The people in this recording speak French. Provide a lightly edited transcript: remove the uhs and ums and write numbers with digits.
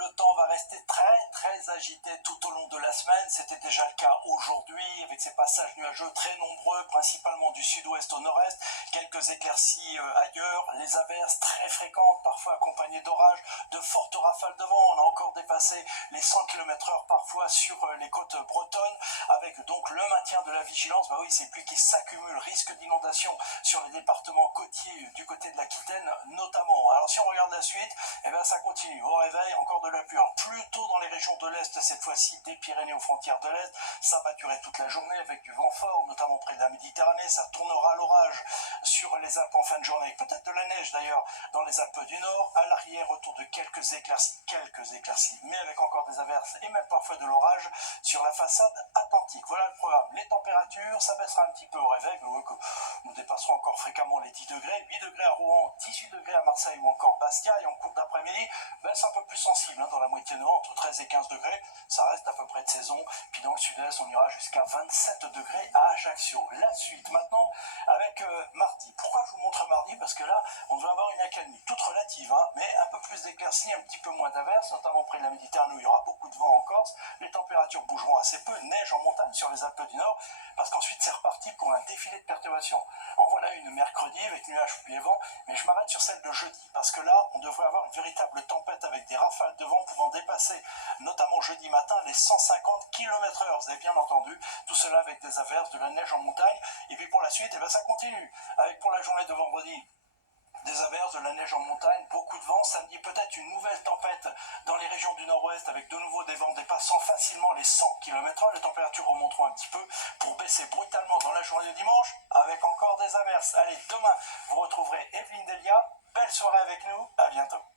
le temps va rester très agité tout au long de la semaine. C'était déjà le cas aujourd'hui avec ces passages nuageux très nombreux, principalement du sud-ouest au nord-est. Quelques éclaircies ailleurs, les averses très fréquentes, parfois accompagnées d'orages, de fortes rafales de vent. On a encore dépassé les 100 km/h parfois sur les côtes bretonnes, avec donc le maintien de la vigilance. Bah oui, ces pluies qui s'accumulent, risque d'inondation sur les départements côtiers du côté de l'Aquitaine notamment. Alors si on regarde la suite, eh ben, ça continue. Au réveil, encore de la pluie. Alors, plutôt dans les régions de l'Est, cette fois-ci des Pyrénées aux frontières de l'Est. Ça va durer toute la journée avec du vent fort, notamment près de la Méditerranée. Ça tournera à l'orage sur les Alpes en fin de journée. Peut-être de la neige d'ailleurs dans les Alpes du Nord. À l'arrière, retour de quelques éclaircies, mais avec encore des averses et même parfois de l'orage sur la façade atlantique. Voilà le programme. Les températures, ça baissera un petit peu au réveil, mais oui, nous dépasserons encore fréquemment les 10 degrés. 8 degrés à Rouen, 18 degrés à Marseille ou encore Bastia. Et en cours d'après-midi, ben, c'est un peu plus sensible dans la moitié nord, entre 13 et 15 degrés. Ça reste à peu près de saison. Puis dans le sud-est, on ira jusqu'à 27 degrés à Ajaccio. La suite maintenant avec mardi. Pourquoi je vous montre mardi? Parce que là, on va avoir une accalmie toute relative, mais un peu plus d'éclaircies, un petit peu moins d'averses, notamment près de la Méditerranée où il y aura beaucoup de vent en Corse. Les températures bougeront assez peu, neige en montagne sur les Alpes du Nord, parce qu'ensuite c'est reparti pour un défilé de perturbations. En voilà une mercredi avec nuages, pluie et vent, mais je m'arrête sur celle de jeudi, parce que là, on devrait avoir une véritable tempête avec des rafales de vent pouvant dépasser, notamment jeudi matin, les 150 km/h. Vous avez bien entendu, tout cela avec des averses, de la neige en montagne, et puis pour la suite, ça continue, avec pour la journée de vendredi, des averses, de la neige en montagne, beaucoup de vent. Samedi, peut-être une nouvelle tempête dans les régions du nord-ouest avec de nouveau des vents dépassant facilement les 100 km/h. Les températures remonteront un petit peu pour baisser brutalement dans la journée de dimanche avec encore des averses. Allez, demain, vous retrouverez Evelyne Delia. Belle soirée avec nous. À bientôt.